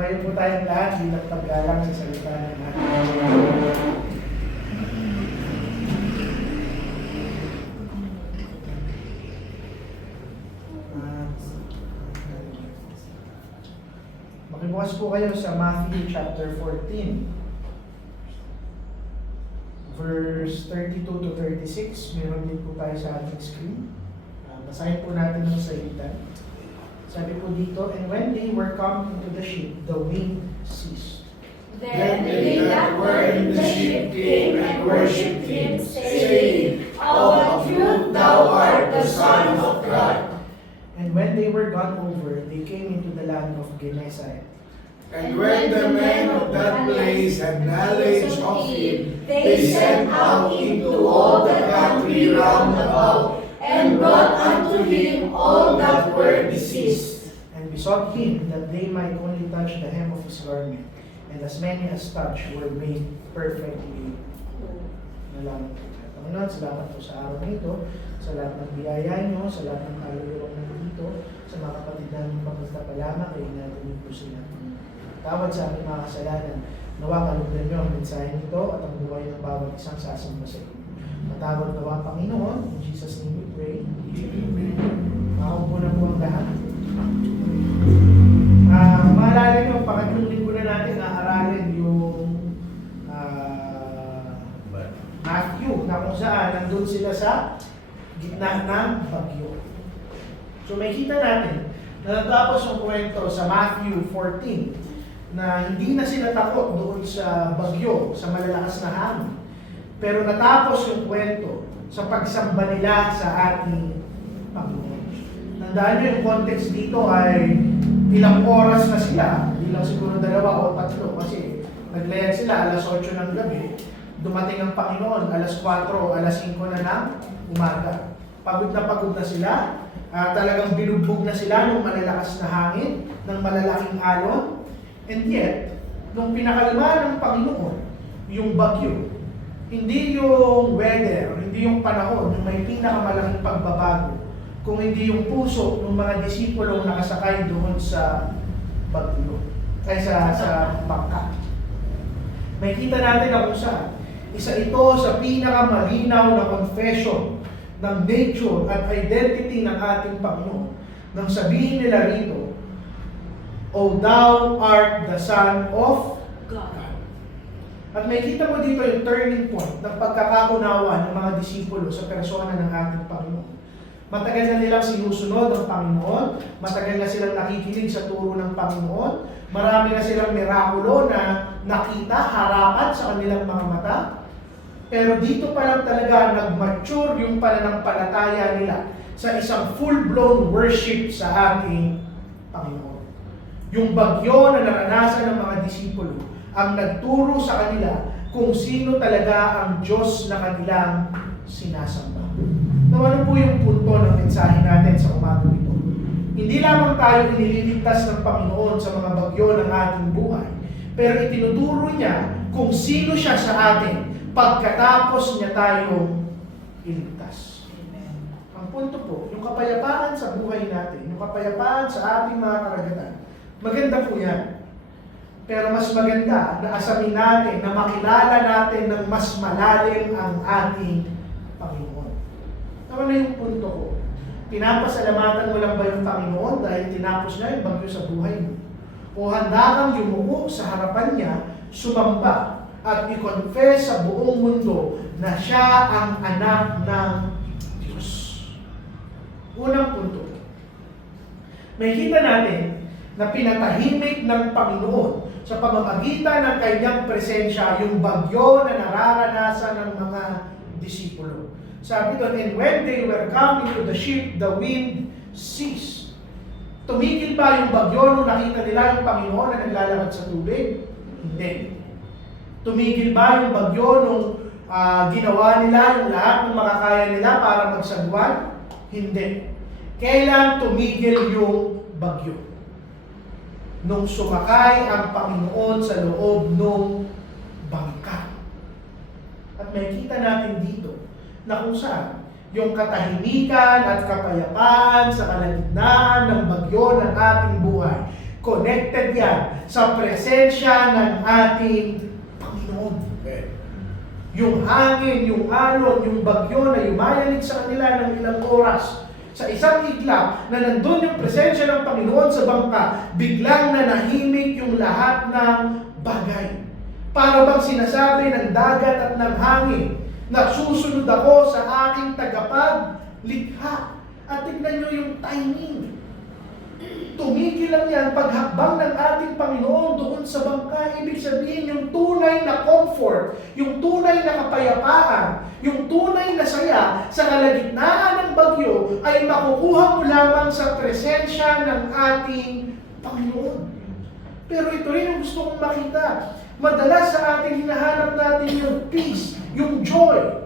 Tumayo po tayong lahat bilang paggalang sa salita ng ating Makibukas po kayo sa Matthew chapter 14. Verse 32 to 36. Meron din po tayo sa ating screen. Basahin po natin ang salita. Sabi po dito, and when they were come into the ship, the wind ceased. Then they that were in the ship came and worshipped him, saying, Of a truth thou art the Son of God. And when they were gone over, they came into the land of Gennesaret. And when the men of that place had knowledge of him, they sent out into all the country round about, and brought unto him all that were diseased, and besought him that they might only touch the hem of his garment. And as many as touched were made perfectly whole. Panginoon, salamat po sa araw nito, sa lahat ng biyaya nyo, sa lahat ng kaluluwang nandito, sa mga kapatid namin pagkakapalama, kayo natin po sila. Tawad sa aming mga kasalanan. Nawa kalugdan nyo ang mensahe nito at ang buhay ng bawat isang sasamba sa iyo. Matawad nawa Panginoon. In Jesus' name we pray. Makaupo na po ang lahat. Maalala nyo, pangatlong linggo na natin aaralin yung Matthew na kung saan nandun sila sa gitna ng bagyo. So may kita natin na natapos yung kwento sa Matthew 14 na hindi na sila takot doon sa bagyo, sa malalakas na hangin. Pero natapos yung kwento sa pagsamba nila sa ating Panginoon. Tandaan nyo yung context dito ay ilang oras na sila, hindi lang siguro 2 o 3 kasi naglayad sila alas 8 ng gabi, dumating ang Panginoon alas 4 o alas 5 na ng umaga. Pagod na sila, talagang binugbog na sila ng malalakas na hangin, ng malalaking alon. And yet, nung pinakalma ng Panginoon, yung bagyo, hindi yung weather, hindi yung panahon, yung may pinakamalaking pagbabago, kung hindi yung puso ng mga disipulong nakasakay doon sa bagyo, ay sa bangka. May kita natin na kung saan. Isa ito sa pinakamalinaw na confession ng nature at identity ng ating Panginoon. Nang sabihin nila rito, O thou art the Son of God. At may kita mo dito yung turning point ng pagkakaunawa ng mga disipulo sa persona ng ating Panginoon. Matagal na nilang sinusunod ang Panginoon, matagal na silang nakikinig sa turo ng Panginoon, marami na silang mirakulo na nakita, harapan sa kanilang mga mata. Pero dito pa lang talaga nag-mature yung pananampalataya nila sa isang full-blown worship sa ating Panginoon. Yung bagyo na naranasan ng mga disipulo ang nagturo sa kanila kung sino talaga ang Diyos na kanilang sinasamba. Now, ano po yung punto ng mensahe natin sa umaga ito? Hindi lamang tayo iniligtas ng Panginoon sa mga bagyo ng ating buhay, pero itinuturo niya kung sino siya sa atin pagkatapos niya tayong iligtas. Ang punto po, yung kapayapaan sa buhay natin, yung kapayapaan sa ating mga karagatan, maganda po yan. Pero mas maganda na asamin natin, na makilala natin ng mas malalim ang ating Panginoon. Ano yung punto ko? Pinapasalamatan mo lang ba yung Panginoon dahil tinapos na yung bagyo sa buhay mo? O handa kang yumuko sa harapan niya, sumamba, at i-confess sa buong mundo na siya ang anak ng Diyos? Unang punto. May kita natin na pinatahimik ng Panginoon sa pamamagitan ng kanyang presensya yung bagyo na nararanasan ng mga disipulo. Sabi doon, and when they were coming to the ship, the wind ceased. Tumigil ba yung bagyo nung nakita nila yung Panginoon na naglalakad sa tubig? Hindi. Tumigil ba yung bagyo nung ginawa nila yung lahat ng makakaya nila para magsagwan? Hindi. Kailan tumigil yung bagyo? Nung sumakay ang Panginoon sa loob ng bangka. At may kita natin dito na kung saan yung katahimikan at kapayapaan sa kalagitnaan ng bagyo ng ating buhay, Connected yan sa presensya ng ating Panginoon. Yung hangin, yung alon, yung bagyo na yumayanig sa kanila ng ilang oras, sa isang iglap na nandun yung presensya ng Panginoon sa bangka, biglang nanahimik yung lahat ng bagay. Para bang sinasabi ng dagat at ng hangin, nagsusunod ako sa aking tagapaglikha. At tignan nyo yung timing. Tumigil lang yan paghakbang ng ating Panginoon doon sa bangka. Ibig sabihin, yung tunay na comfort, yung tunay na kapayapaan, yung tunay na saya sa kalagitnaan ng bagyo ay makukuha mo lamang sa presensya ng ating Panginoon. Pero ito rin ang gusto kong makita. Madalas sa ating hinahanap natin yung peace, yung joy,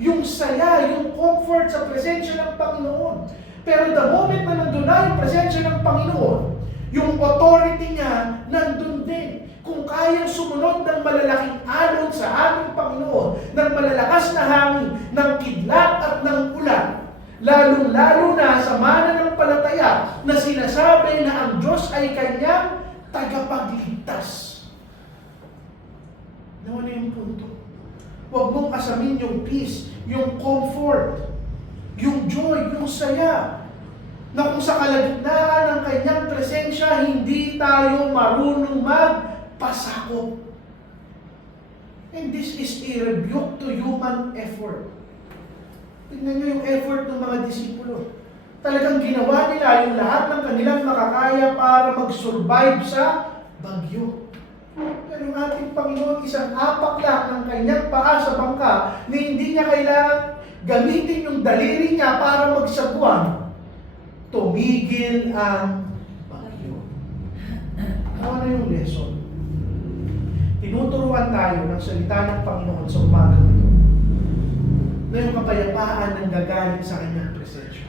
yung saya, yung comfort sa presensya ng Panginoon. Pero the moment na nandun na yung presensya ng Panginoon, yung authority niya nandun din. Kung kayang sumunod ng malalaking alon sa ating Panginoon, ng malalakas na hangin, ng kidlat at ng ulan, lalong-lalo na sa mananampalataya na sinasabi na ang Diyos ay kanyang tagapagligtas. Nawa na yung punto. Huwag mong asamin yung peace, yung comfort, yung joy, yung saya, na kung sa kalagitnaan ng kanyang presensya, hindi tayo marunong magpasakop. And this is a rebuke to human effort. Tingnan nyo yung effort ng mga disipulo. Talagang ginawa nila yung lahat ng kanilang makakaya para mag-survive sa bagyo. Pero yung ating Panginoon, isang apak lang ng kanyang paa sa bangka na hindi niya kailangan gamitin yung daliri niya para magsagwan, tumigil ang bagyo. Ano yung lesson? Tinuturuan tayo ng salita ng Panginoon sa umaga ito na yung kapayapaan ng gagaling sa kanyang presensya.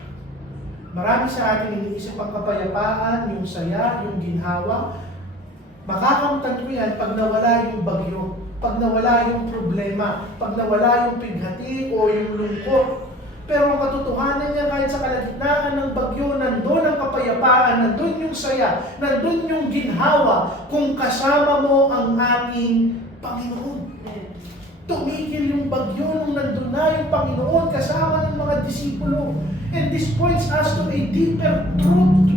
Marami sa atin iniisip ang kapayapaan, yung saya, yung ginhawa. Makakamtan ko yan pag nawala yung bagyo, pag nawala yung problema, pag nawala yung pighati o yung lungkot. Pero ang katotohanan niya, kahit sa kalagitnaan ng bagyo, nandun ang kapayapaan, nandun yung saya, nandun yung ginhawa kung kasama mo ang ating Panginoon. Tumigil yung bagyo nung nandun na yung Panginoon kasama ng mga disipulo. And this points us to a deeper truth.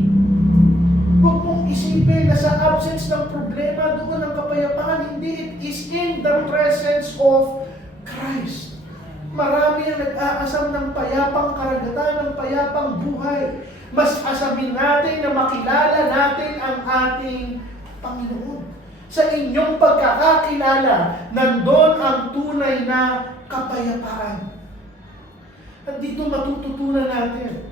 Huwag mong isipin na sa absence ng problema, doon ang kapayapaan. Hindi, it is in the presence of Christ. Marami ang nag-aasam ng payapang karagatan, ng payapang buhay. Mas asamin natin na makilala natin ang ating Panginoon. Sa inyong pagkakakilala, nandun ang tunay na kapayapaan. At dito matututunan natin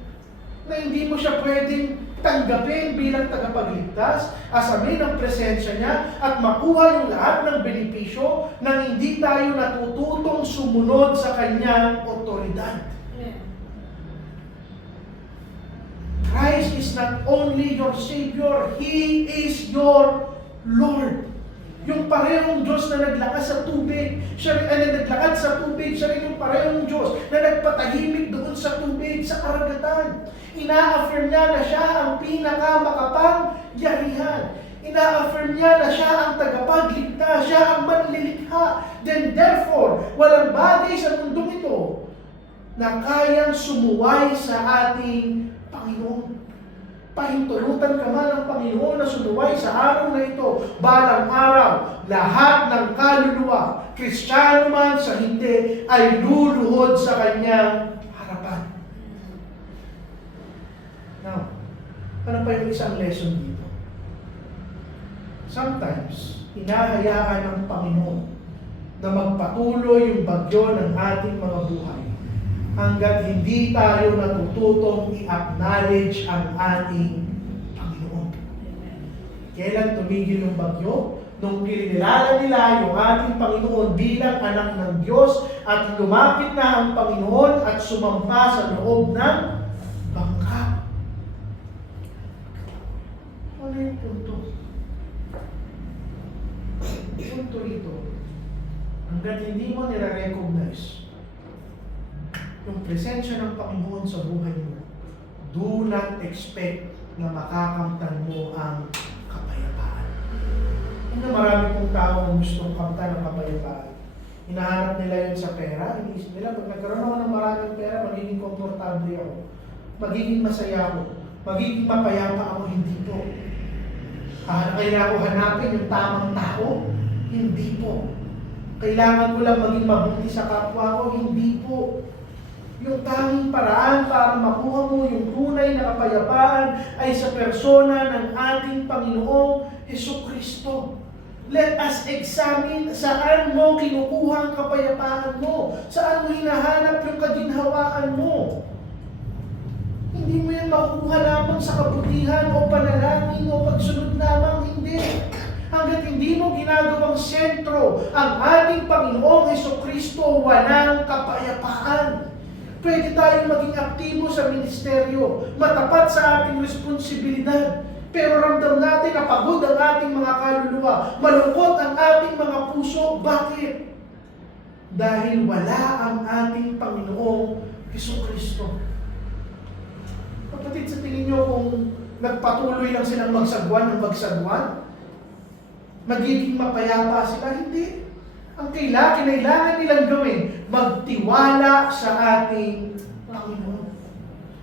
na hindi mo siya pwedeng tanggapin bilang tagapagligtas, asamin ang presensya niya, at makuha yung lahat ng benepisyo nang hindi tayo natututong sumunod sa kanyang otoridad. Christ is not only your Savior, He is your Lord. Yung parehong Diyos na naglakas sa tubig, siya rin na naglakad sa tubig, siya rin yung parehong Diyos na nagpatahimik doon sa tubig, sa karagatan. Ina-affirm niya na siya ang pinakamakapangyarihan. Ina-affirm niya na siya ang tagapagligtas, siya ang manlilikha. Then therefore, walang bagay sa mundong ito na kayang sumuway sa ating Panginoon. Pahintulutan ka man ng Panginoon na sumuway sa araw na ito, balang araw, lahat ng kaluluwa, Kristiyano man sa hindi, ay luluhod sa kanyang harapan. Now, ano pa yung isang lesson dito? Sometimes, hinahayaan ng Panginoon na magpatuloy yung bagyo ng ating mga buhay hanggat hindi tayo natututong i-acknowledge ang ating Panginoon. Kailan tumigil yung bagyo? Nung kinilala nila yung ating Panginoon bilang anak ng Diyos at lumapit na ang Panginoon at sumampa sa loob ng bangka. Ano yung punto? Punto rito, hanggat hindi mo nire-recognize yung presensya ng Panginoon sa buhay mo, do not expect na makakamtan mo ang tipong tao ang gustong kamta ng kapayapaan. Hinahanap nila yun sa pera. Iniisip nila, pag nagkaroon ako ng maraming pera, magiging komportable ako. Magiging masaya ako. Magiging mapayapa ako. Hindi po. Kailangan ko hanapin yung tamang tao? Hindi po. Kailangan ko lang maging mabuti sa kapwa ko? Hindi po. Yung tanging paraan para makuha mo yung tunay na kapayapaan ay sa persona ng ating Panginoong Hesukristo. Let us examine saan mo kinukuha ang kapayapaan mo. Saan mo hinahanap yung kaginhawaan mo. Hindi mo yan makukuha lamang sa kabutihan o panalangin o pagsunod lamang. Hindi. Hanggat hindi mo ginagawang sentro ang ating Panginoong Hesukristo, walang kapayapaan. Pwede tayong maging aktibo sa ministeryo, matapat sa ating responsibilidad. Pero ramdam natin na pagod ang ating mga kaluluwa, malungkot ang ating mga puso. Bakit? Dahil wala ang ating Panginoong Hesukristo. Kapatid, sa tingin nyo kung nagpatuloy lang silang magsagwan ng magsagwan, magiging mapayapa sila? Hindi. Ang kailangan nilang gawin, magtiwala sa ating Panginoon.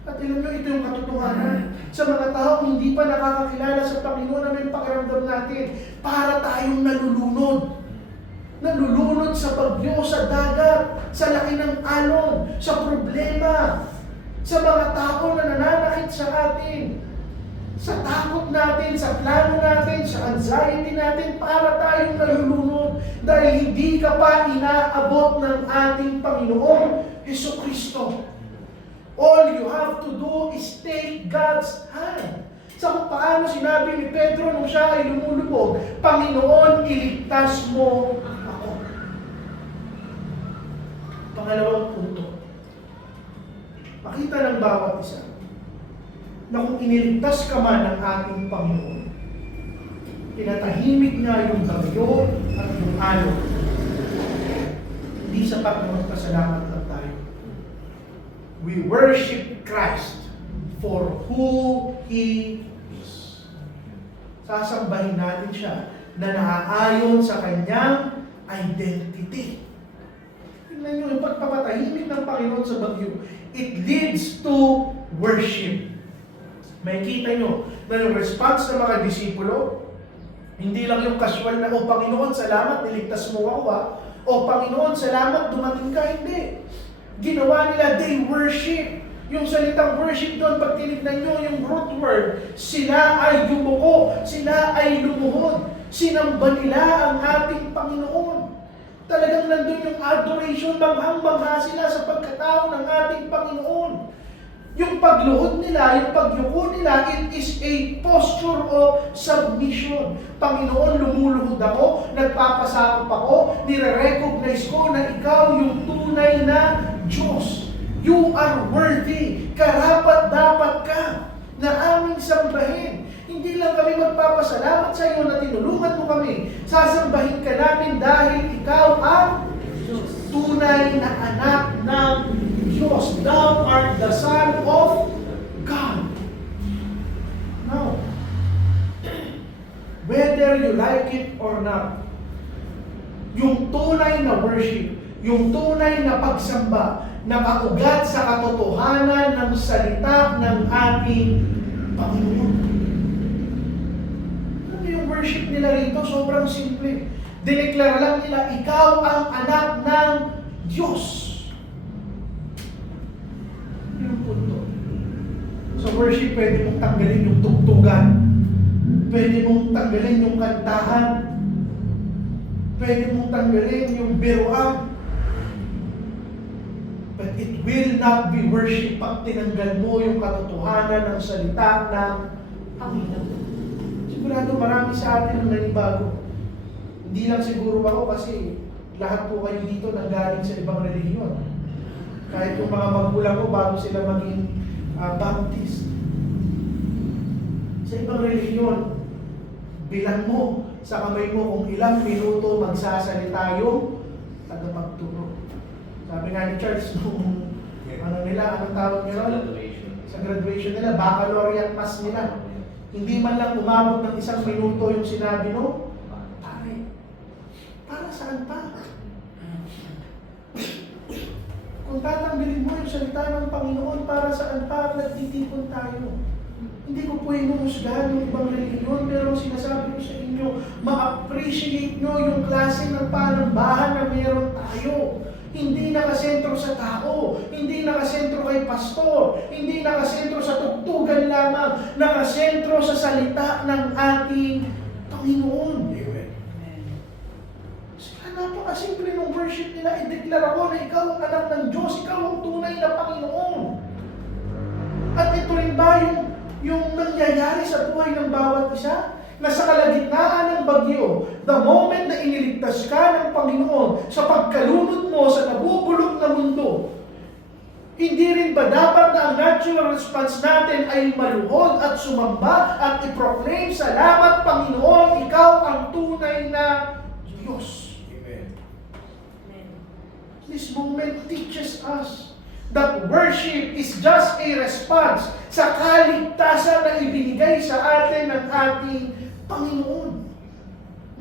At alam nyo, ito yung katotohanan. Sa mga taong hindi pa nakakakilala sa Panginoon, ano yung pakiramdam natin? Para tayong nalulunod. Nalulunod sa bagyo, sa dagat, sa laki ng alon, sa problema, sa mga tao na nananakit sa atin, sa takot natin, sa plano natin, sa anxiety natin, para tayong nalulunod dahil hindi ka pa inaabot ng ating Panginoong Hesukristo. All you have to do is take God's hand. Sa kung paano sinabi ni Pedro nung siya ay lumulubog, Panginoon, iligtas mo ako. Pangalawang punto. Makita ng bawat isa na kung iniligtas ka man ng ating Panginoon, pinatahimik niya yung bagyo at yung alon. Hindi sapat na magpasalamat lang tayo. We worship Christ for who He is. Sasambahin natin siya na naaayon sa kanyang identity. Tingnan nyo, yung pagpapatahimik ng Panginoon sa bagyo, it leads to worship. May kita nyo na yung response ng mga disipulo, hindi lang yung casual na, o Panginoon, salamat, niligtas mo ako o Panginoon, salamat, dumating ka, hindi. Ginawa nila, they worship. Yung salitang worship doon, pag tinignan nyo yung root word, sila ay yumuko, sila ay lumuhod. Sinamba nila ang ating Panginoon. Talagang nandun yung adoration, banghang-bangha sila sa pagkatao ng ating Panginoon. Yung pagluhod nila, yung pagyuko nila, it is a posture of submission. Panginoon, lumuluhod ako, nagpapasakop ako, nire-recognize ko na ikaw yung tunay na Diyos. You are worthy. Karapat-dapat ka na aming sambahin. Hindi lang kami magpapasalamat sa iyo na tinulungan mo kami. Sasambahin ka namin dahil ikaw ang tunay na anak ng Diyos. Thou art the Son of God. Now, whether you like it or not, yung tunay na worship, yung tunay na pagsamba, nakaugat sa katotohanan ng salita ng ating Panginoon. Ano yung worship nila rito? Sobrang simple. Dineklara lang nila, ikaw ang anak ng Diyos. Yung punto. Sa worship, pwede mong tanggalin yung tugtugan. Pwede mong tanggalin yung kantahan. Pwede mong tanggalin yung biruan. But it will not be worship pag tinanggal mo yung katotohanan ng salita ng Panginoon. Sigurado marami sa atin ang nanibago. Hindi lang siguro ako kasi lahat po kayo dito nanggaling sa ibang relihiyon. Kahit yung mga magulang ko bago sila maging Baptist. Sa ibang relihiyon, bilang mo sa kamay mo kung ilang minuto magsasalita yung tagapagturo. Sabi nga ni Charles, nung anong tawag nila? Sa graduation nila, baccalaureate mass nila. Hindi man lang umabot ng 1 minuto yung sinabi no? Pare, Para saan pa? Kung tatanggalin mo yung salita ng Panginoon, para saan pa nagtitipon tayo? Hindi ko po inuhusgahan yung ibang reliyon, pero ang sinasabi ko sa inyo, ma-appreciate nyo yung klase ng panambahan na meron tayo. Hindi nakasentro sa tao, hindi nakasentro kay pastor, hindi nakasentro sa tugtugan lamang, nakasentro sa salita ng ating Panginoon. Amen. Sila napakasimple ng worship nila, i-declare ko na ikaw ang anak ng Diyos, ikaw ang tunay na Panginoon. At ito rin ba yung nangyayari sa buhay ng bawat isa? Na sa kalagitnaan ng bagyo, the moment na iniligtas ka ng Panginoon sa pagkalunod mo sa nabubulok na mundo, hindi rin ba dapat na ang natural response natin ay maluhod at sumamba at i-proclaim, salamat Panginoon, ikaw ang tunay na Diyos. Amen. This moment teaches us that worship is just a response sa kaligtasan na ibinigay sa atin ng ating Panginoon.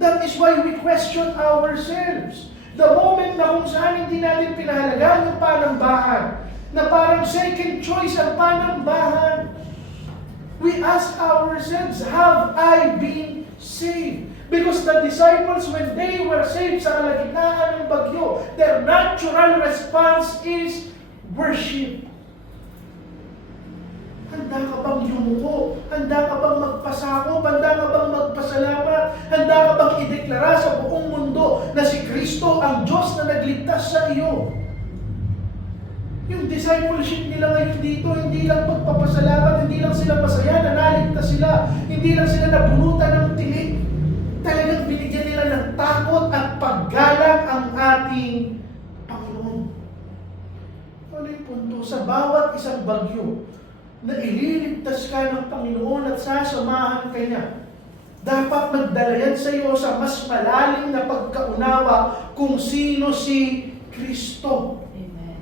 That is why we question ourselves. The moment na kung saan hindi natin pinahalagaan yung panambahan, na parang second choice ang panambahan, we ask ourselves, have I been saved? Because the disciples, when they were saved sa kalagitnaan ng bagyo, their natural response is worship. Handa ka bang yumuko? Handa ka bang magpasako? Handa ka bang magpasalamat? Handa ka bang ideklara sa buong mundo na si Kristo ang Diyos na nagligtas sa iyo? Yung discipleship nila ngayon dito, hindi lang pagpapasalamat, hindi lang sila masaya na naligtas sila, hindi lang sila nabunutan ng tinik. Talagang binigyan nila ng takot at paggalang ang ating Panginoon. Ano yung punto? Sa bawat isang bagyo na ililigtas ka ng Panginoon at sasamahan ka niya, dapat magdala yan sa iyo sa mas malalim na pagkaunawa kung sino si Kristo. Amen.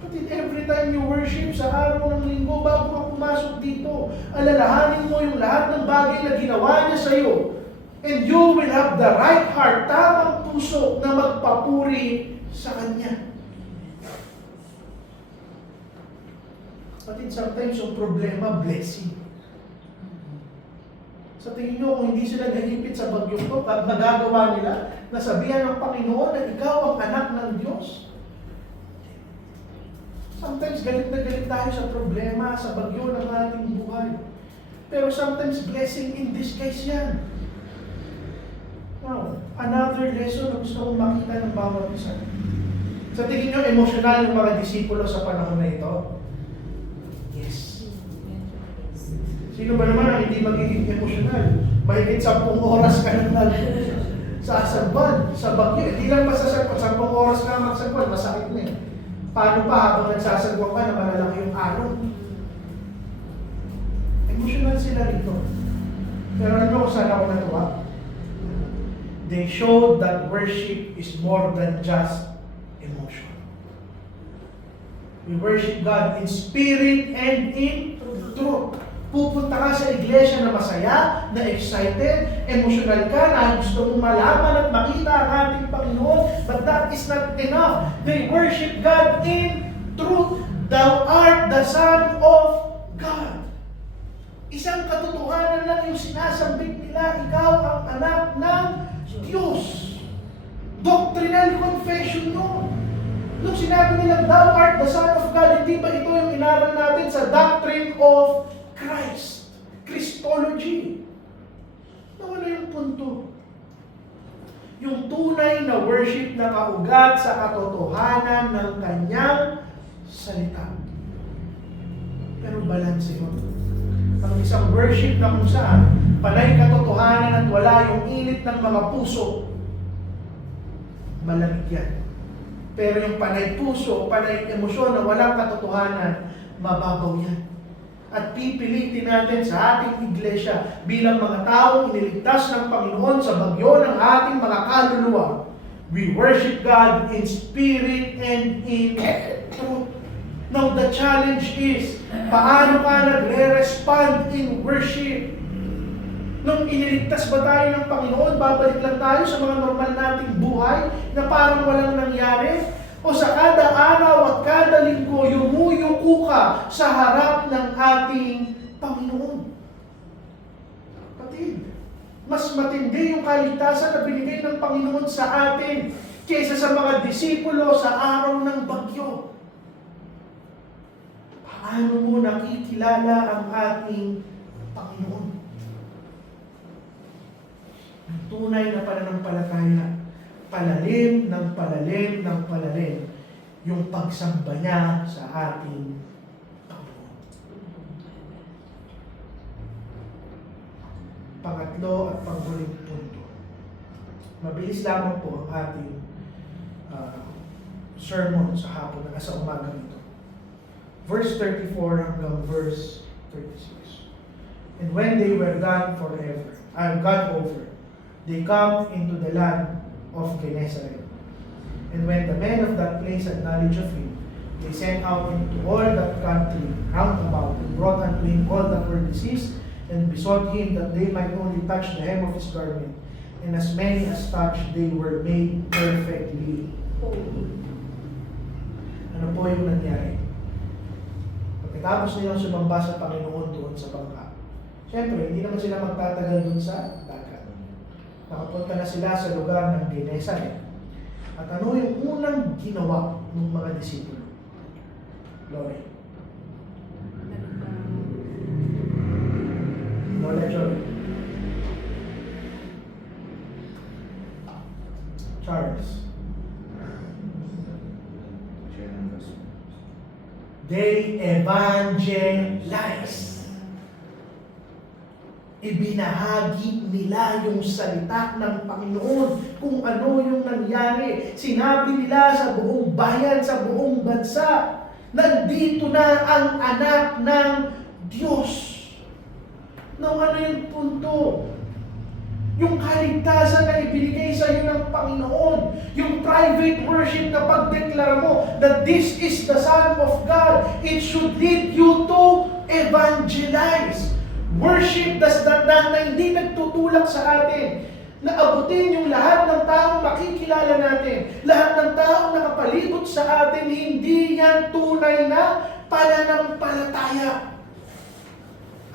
But every time you worship sa araw ng linggo, bago ka pumasok dito, alalahanin mo yung lahat ng bagay na ginawa niya sa iyo. And you will have the right heart, tamang puso na magpapuri sa Kanya. But sometimes yung problema, blessing. Sa tingin nyo, kung hindi sila nahipit sa bagyong to, magagawa nila na sabihan ng Panginoon na ikaw ang anak ng Diyos? Sometimes galit na galit tayo sa problema, sa bagyo ng ating buhay. Pero sometimes blessing in disguise yan. Wow, another lesson na gusto kong makita ng bawat isa. Sa tingin nyo, emosyonal yung mga disipulo sa panahon na ito? Yes. Sino ba naman ang hindi magiging emosyonal? Mahigit 10 oras ka nang nagsasagwan sa bagyo. Hindi lang masasagwan, 10 oras ka magsagwan, masakit na eh. Paano pa habang nagsasagwan ka na malalaki yung alon? Emosyonal sila rito. Pero ano kung saan ako natuwa? They showed that worship is more than just emotion. We worship God in spirit and in truth. Pupunta ka sa iglesia na masaya, na excited, emotional ka, na gusto mong malaman at makita ang ating Panginoon, but that is not enough. They worship God in truth. Thou art the Son of God. Isang katotohanan lang yung sinasambit nila, ikaw ang anak ng Diyos. Doctrinal confession yun. Nung sinabi nila, thou art the Son of God, hindi ba ito yung inaral natin sa doctrine of Christ? Christology. Ano yung punto? Yung tunay na worship na kaugat sa katotohanan ng kanyang salita. Pero balanse yun. Ang isang worship na kung saan panay katotohanan at wala yung init ng mga puso, malamig yan. Pero yung panay puso, panay emosyon na walang katotohanan, mababaw yan. At pipilitin natin sa ating iglesia bilang mga taong iniligtas ng Panginoon sa bagyo ng ating mga kaluluwa. We worship God in spirit and in truth. Now the challenge is, paano ka nagre-respond in worship? Nung iniligtas ba tayo ng Panginoon, babalik lang tayo sa mga normal nating buhay na parang walang nangyari? O sa kada araw at kada linggo, yumuyuko ka sa harap ng ating Panginoon? Kapatid, mas matindi yung kaligtasan na binigay ng Panginoon sa atin kaysa sa mga disipulo sa araw ng bagyo. Paano mo nakikilala ang ating Panginoon? Ang tunay na pananampalataya, palalim ng palalim ng palalim yung pagsamba niya sa ating Panginoon. Pangatlo at panghuling punto. Mabilis lamang po ang ating sermon sa hapon na sa umaga nito. Verse 34 hanggang verse 36. And when they were gone over, they come into the land of Gennesaret. And when the men of that place had knowledge of him, they sent out into all that country round about, and brought unto him all that were diseased, and besought him that they might only touch the hem of his garment. And as many as touched, they were made perfectly whole. Ano po yung nangyari? Pagkatapos nilang sumamba sa Panginoon doon sa bangka, siyempre, hindi naman sila magtatagal doon sa dagat. Nakapunta na sila sa lugar ng Gennesaret. At ano yung unang ginawa ng mga disipulo? Lori. Lola Joy. Charles. They evangelize. Ibinahagi nila yung salita ng Panginoon, kung ano yung nangyari. Sinabi nila sa buong bayan, sa buong bansa, nandito na ang anak ng Diyos. Nung ano yung punto? Yung kaligtasan na ibinigay sa iyo ng Panginoon, yung private worship na pagdeklara mo that this is the Son of God, it should lead you to evangelize. Worship does not na hindi nagtutulak sa atin na abutin yung lahat ng taong makikilala natin, lahat ng taong nakapalibot sa atin, hindi yan tunay na pananampalataya.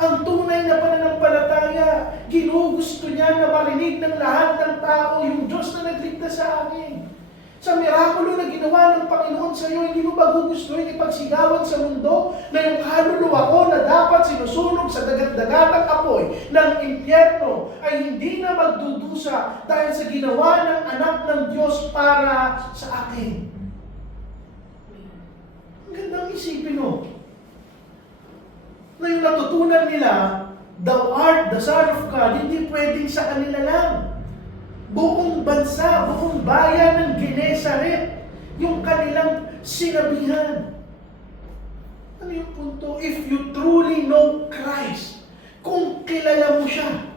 Ang tunay na pananampalataya, ginugusto niya na marinig ng lahat ng tao yung Diyos na nagligtas sa akin. Sa mirakulo na ginawa ng Panginoon sa iyo, hindi mo ba gugustuhin ipagsigawan sa mundo na yung kaluluwa ko na dapat sinusunog sa dagat-dagatang apoy ng impyerno ay hindi na magdudusa dahil sa ginawa ng anak ng Diyos para sa akin? Ang gandang isipin mo. Na yung natutunan nila, thou art the Son of God, hindi pwedeng sa kanila lang. Buong bansa, buong bayan ng Gennesaret, yung kanilang sinabihan. Ano yung punto? If you truly know Christ, kung kilala mo siya,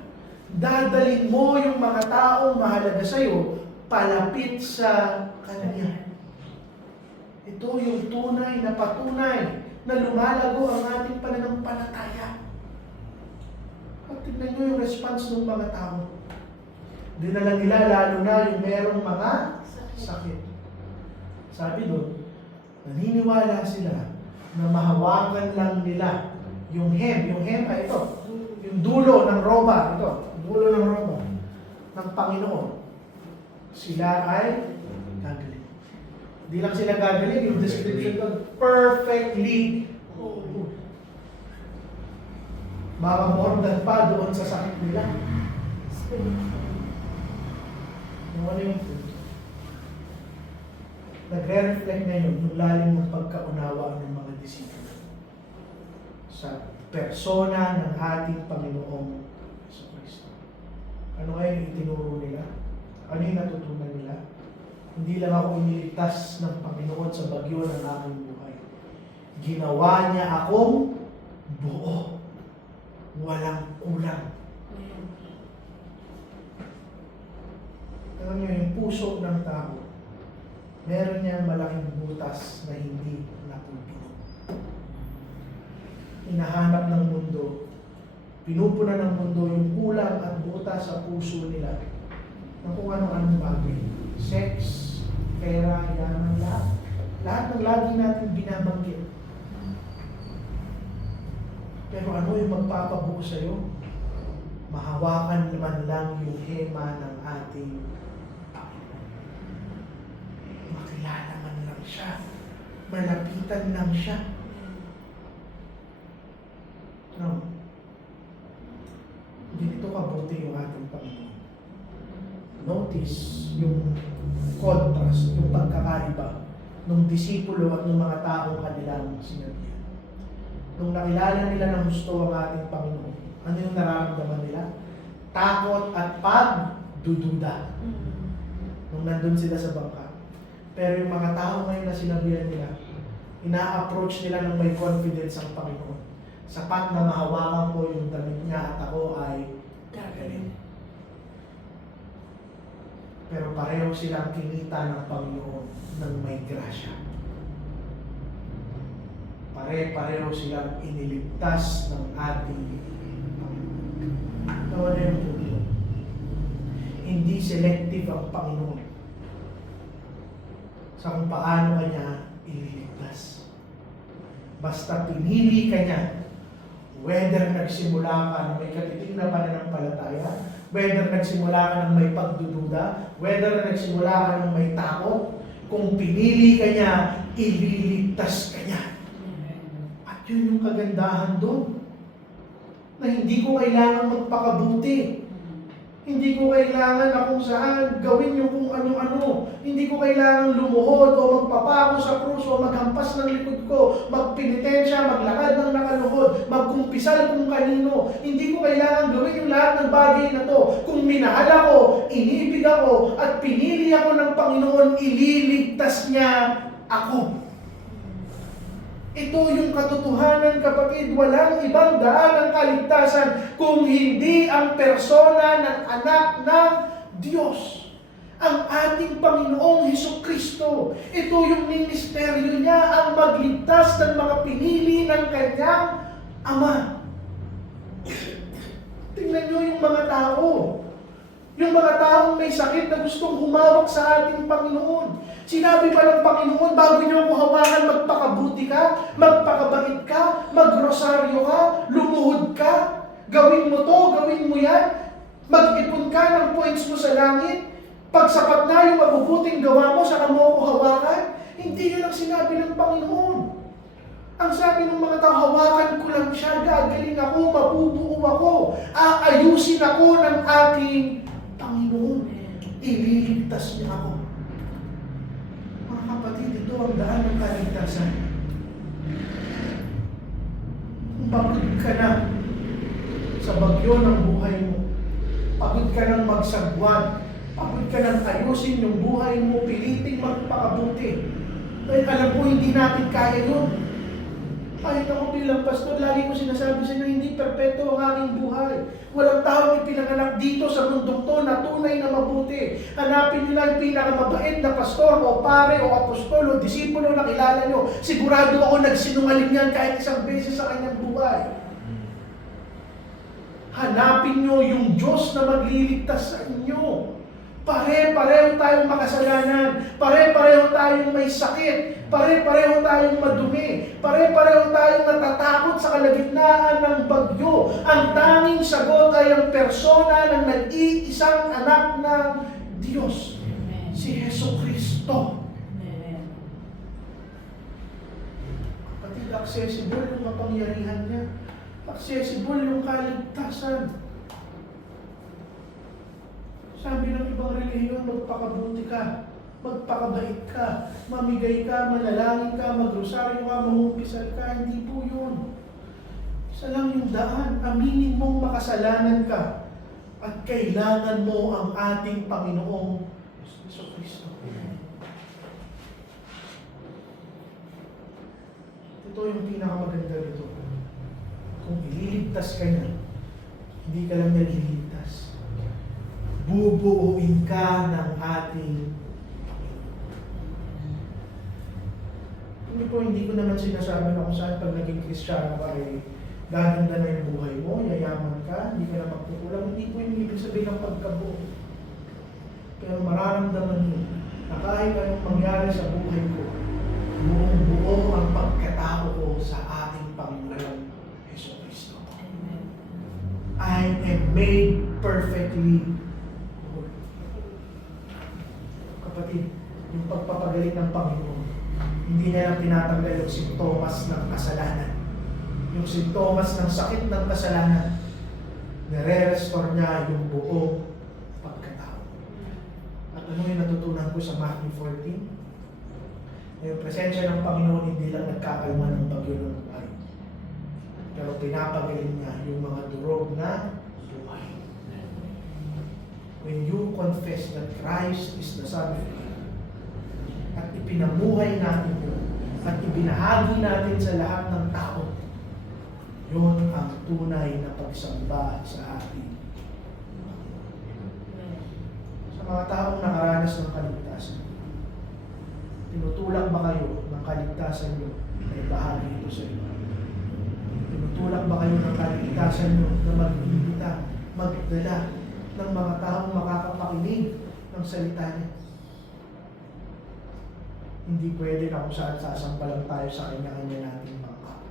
dadalhin mo yung mga taong mahalaga sa'yo palapit sa Kanya. Ito yung tunay na patunay na lumalago ang ating pananampalataya. At tignan nyo yung response ng mga tao. Dinala nila lalo na yung merong mga sakit. Sabi doon, naniniwala sila na mahawakan lang nila yung hem ay ito, yung dulo ng roba, ito, dulo ng roba ng Panginoon. Sila ay gagaling. Hindi lang sila gagaling, yung description doon, perfectly whole. Mamamordan pa doon sa sakit nila. Ano yung punto? Nagre-reflect ngayon yung lalim ng pagkaunawa ng mga disipulo sa persona ng ating Panginoong Jesucristo. Ano kaya yung itinuro nila? Ano yung natutunan nila? Hindi lang ako iniligtas ng Panginoon sa bagyo ng aking buhay. Ginawa niya akong buo. Walang kulang. Alam niyo, yung puso ng tao, meron niyang malaking butas na hindi napupino. Hinahanap ng mundo Pinupuna ng mundo yung kulang at buta sa puso nila ng kung ano-anong bagay. Sex, pera, yaman, lahat. Lahat ng lagi natin binabanggit. Pero ano yung magpapabuo sa'yo? Mahawakan naman lang yung hema ng ating Panginoon. Makilala man lang siya. Malapitan lang siya. No. Ganito kabuti yung ating Panginoon. Notice yung contrast, yung pagkakaiba ng disipulo at ng mga taong kanilang sinabihan. Nung nakilala nila ng gusto ang ating Panginoon, ano yung nararamdaman nila? Takot at pagdududa. Nung nandun sila sa bangka. Pero yung mga tao ngayon na sinabihan nila, ina-approach nila ng may confidence ang Panginoon. Sapat na mahawakan ko yung damit niya at ako ay gagaling. Pero pareho silang kinita ng Panginoon ng may grasya. Pare-pareho silang iniligtas ng ating Panginoon. Nawala yung punto. Hindi selective ang Panginoon sa kung paano kanya ililigtas. Basta pinili ka niya, whether nagsimula ka na may katiting na pananampalataya, whether nagsimula ka ng may pagdududa, whether nagsimula ka ng may takot, kung pinili ka niya, ililigtas ka niya. At yun yung kagandahan doon. Na hindi ko kailangan magpakabuti. Hindi ko kailangan na kung saan gawin yung kung ano-ano. Hindi ko kailangan lumuhod o magpapako sa krus o maghampas ng likod ko, magpenitensya, maglakad ng nakaluhod, magkumpisal kung kanino. Hindi ko kailangan gawin yung lahat ng bagay na to. Kung minahal ako, inibig ako, at pinili ako ng Panginoon, ililigtas niya ako. Ito yung katotohanan, kapatid. Walang ibang daan ng kaligtasan kung hindi ang persona ng anak ng Diyos. Ang ating Panginoong Hesukristo. Ito yung ministeryo niya, ang magligtas ng mga pinili ng kanyang Ama. Tingnan nyo yung mga tao. Yung mga taong may sakit na gustong humawak sa ating Panginoon. Sinabi pa ng Panginoon, bago niyo ako hawakan, magpakabuti ka, magpakabait ka, magrosaryo ka, lumuhod ka, gawin mo to, gawin mo yan, mag-ipon ka ng points mo sa langit, pag sapat na yung mabubuting gawa mo, saka mo ako hawakan. Hindi yun ang sinabi ng Panginoon. Ang sabi ng mga tao, hawakan ko lang siya, gagaling ako, mabubuo ako, aayusin ako ng aking Panginoon. Ililigtas niya ako. Mga kapatid, ito ang daan ng kaligtasan. Kung pagod ka na sa bagyo ng buhay mo, pagod ka ng magsagwan, pagod ka ng ayusin yung buhay mo, piliting magpakabuti. Dahil alam ko, hindi natin kaya yun. Kahit ako bilang pastor, lagi ko sinasabi sa inyo, hindi perpekto ang aking buhay. Walang taong ipinanganak dito sa mundong to na tunay na mabuti. Hanapin niyo lang pinakamabait na pastor o pare o apostol o disipulo na kilala niyo. Sigurado ako nagsinungaling yan kahit isang beses sa kanyang buhay. Hanapin niyo yung Diyos na magliligtas sa inyo. Pare-pareho tayong makasalanan, pare-pareho tayong may sakit, pare-pareho tayong madumi, pare-pareho tayong natatakot sa kalagitnaan ng bagyo. Ang tanging sagot ay ang persona ng nag-iisang anak ng Diyos, Amen. si Hesukristo. Amen. Kapatid, accessible yung mapangyarihan niya, accessible yung kaligtasan. Sabi ng ibang relihiyon, magpakabuti ka, magpakabait ka, mamigay ka, manalangin ka, magrosaryo ka, mangumpisal ka. Hindi po yun. Isa lang yung daan. Aminin mong makasalanan ka at kailangan mo ang ating Panginoong Jesucristo. Ito yung pinakamaganda nito. Kung ililigtas ka niya, hindi ka lang niya ililigtas. Bubuuin ka ng ating Panginoon. Hindi ko naman sinasabi na kung saan pag naging Kristiyano ka ay gaganda na yung buhay mo, yayaman ka, hindi ka na magkukulang. Hindi po yung ibig sabihin ng pagkabuo. Pero mararamdaman mo na kahit anong mangyari sa buhay ko, buong-buo ang pagkatao ko sa ating Panginoon Jesucristo. I am made perfectly whole. Kapatid, yung pagpapagaling ng Panginoon, hindi niya lang tinatanggal yung simptomas ng kasalanan. Yung simptomas ng sakit ng kasalanan, nire-restore niya yung buong pagkatao. At ano yung natutunan ko sa Matthew 14? Yung presensya ng Panginoon hindi lang nagkakalma ng bagyo ng buhay, pero pinapagaling niya yung mga durog na buhay. When you confess that Christ is the Son of God, at ipinamuhay natin yun, at ibinahagi natin sa lahat ng tao, yun ang tunay na pagsamba sa atin. Sa mga taong nakaranas ng kaligtasan, tinutulak ba kayo ng kaligtasan nyo na ibahagi ito sa iyo? Tinutulak ba kayo ng kaligtasan nyo na mag-imbita, magdala ng mga taong makakapakinig ng salita niya? Hindi pwede na kung saan sasampalang tayo sa kanya-kanya nating bangka.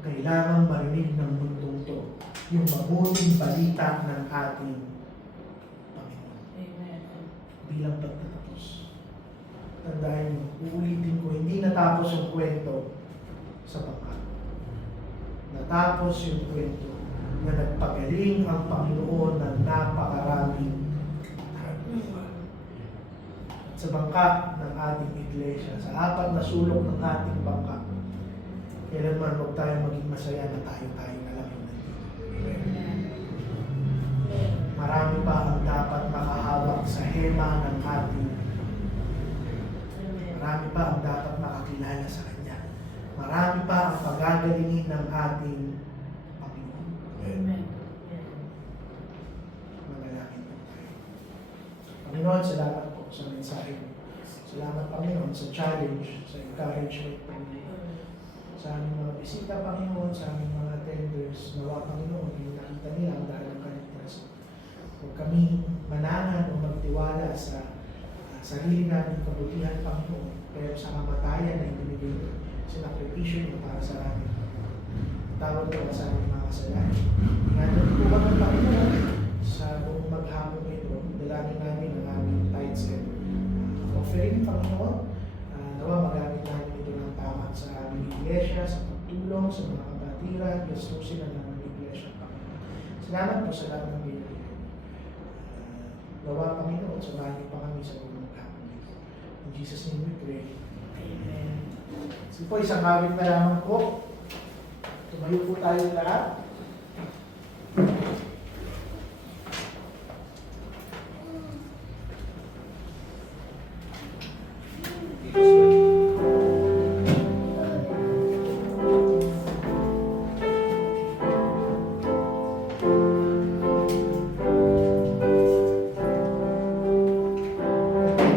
Kailangan marinig ng mundong to yung mabuting balita ng ating Panginoon. Amen. Bilang pagtatapos. Tandaan nyo, uulitin ko, hindi natapos yung kwento sa bangka. Natapos yung kwento na nagpagaling ang Panginoon ng napakaraming tao. Sa bangka ng ating iglesia, sa apat na sulok ng ating bangka, kailanman huwag tayo maging masaya na tayo-tayo na lang yung nandito. Marami pa ang dapat makahawak sa hema ng ating. Marami pa ang dapat makakilala sa Kanya. Marami pa ang pagagalingin ng ating Panginoon. Amen. Manalangin po tayo. Panginoon, salamat po sa mensahe mo. Salamat, Panginoon, sa challenge, sa encouragement, Panginoon. Sa aming mga bisita, Panginoon, sa aming mga attenders, nawa, Panginoon, yung nakita nila ang dahil ng kaligtasan. Huwag kami manangan o magtiwala sa sarili namin kabutihan, Panginoon, pero sa kamatayan na ibinigay mo, sinakripisyo mo para sa amin. Tawag ka sa aming mga kasalanan. Ingatan po ba ng Panginoon sa buong maghapon ito, dalangin namin ang aming tithes and offering, Panginoon. Nawa magamit namin ito ng tama sa aming iglesia, sa pagtulong, sa mga kabatiran, gastusin ang aming iglesia, Panginoon. Salamat po sa lahat ng binigay. Nawa, Panginoon, sumahin pa kami sa buong maghapon ito. In Jesus' name we pray. Amen. Sige po, isang awit na lamang po. Tumayo po tayo lahat.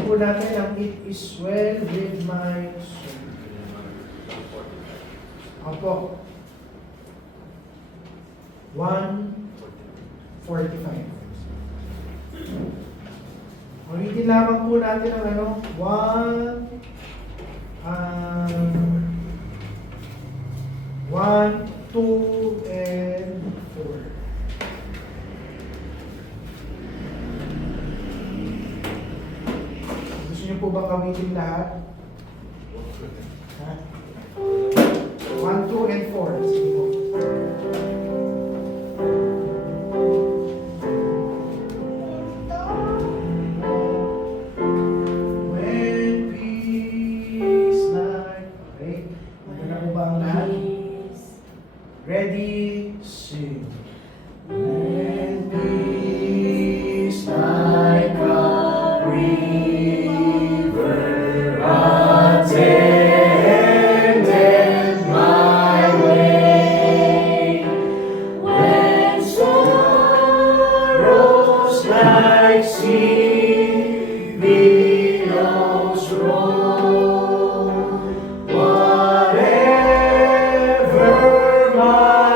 Po natin ang it is well with my soul. Opo. 1:45. Ulitin lamang po natin ang ano, 1, 2, and 4. Gusto niyo po bang gamitin lahat? Ha? 1, 2, and 4. Sige po. When peace like... Okay. Ano na po ba ang lahat? Ready? Sing. When peace like a river attended my way, when sorrows like sea billows roll, whatever my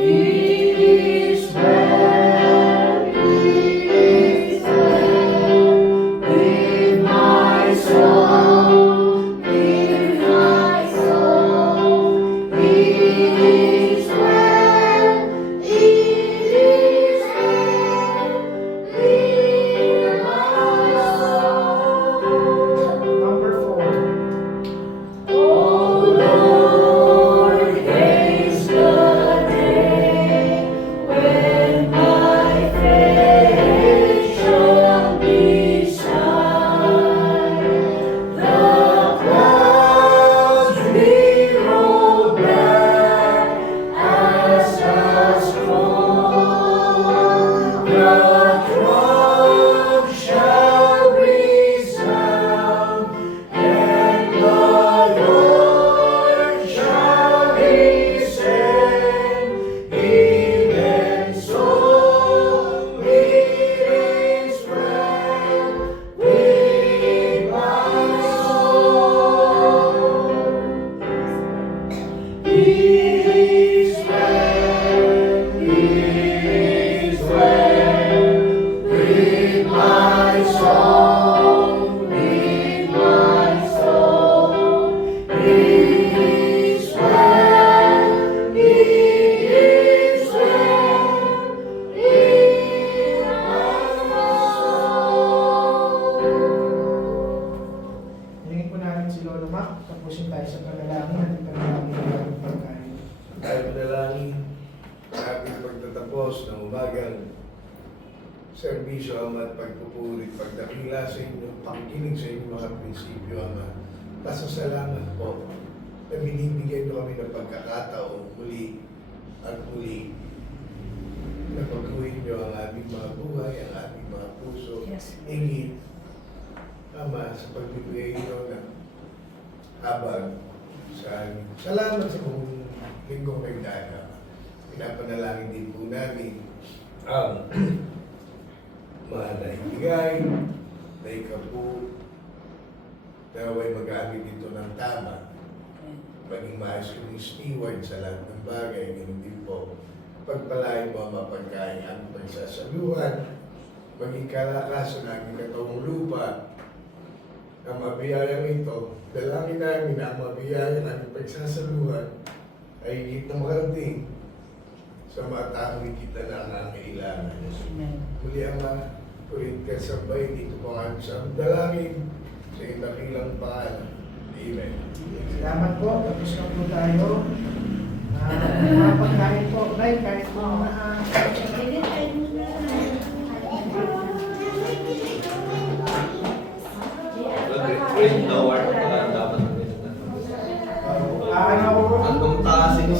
is well, is well with my soul, with my soul. It is well, it is well with my soul. Number 4. Oh Lord, haste the day when my faith shall be sight. The clouds will roll back as a scroll. The trump shall resound, and the Lord shall descend. Even so, it is well with my soul. It is well, it is well with my soul, with my soul. It is well, it is well with my soul. Hingin po namin si Lolo Mac. Tapusin tayo sa panalangin at panalangin ng bagong pagkain. Tayo panalangin sa ating pagtatapos ng umagang serbisyo, Ama, at pagpupuri, pagdakila sa inyong pakikinig sa inyong mga prinsipyo, Ama. Pasasalamat po na binibigyan niyo kami ng pagkakataon muli at muli na pagkuhin niyo ang ating mga buhay, ang ating mga puso, ingit, Ama, sa pagbibigay niyo ng habag sa amin. Salamat sa buong linggong nagdana. Pinapanalangin din po namin ang mga naibigay, na ikaw po, naway magamit ito ng tama, maging maayos kong steward sa lahat ng bagay, ganun din po. Pagpalain mo ang mapagkain ang pagsasaluhan, maging kalakas ang aming katawang lupa, ang mabiyayang ito, dalangin namin na ang mabiyayang aming pagsasaluhan ay higit na makarating sa mga taong kita na ang kailangan. Muli ang ulit ka sabay dito po ang aming sa dalangin sa itakilang pangalan. Amen. Salamat po. Tapos na po tayo. Mga pagkain po. Right, kahit po na Praise the Lord. Dapat ano ang taas ng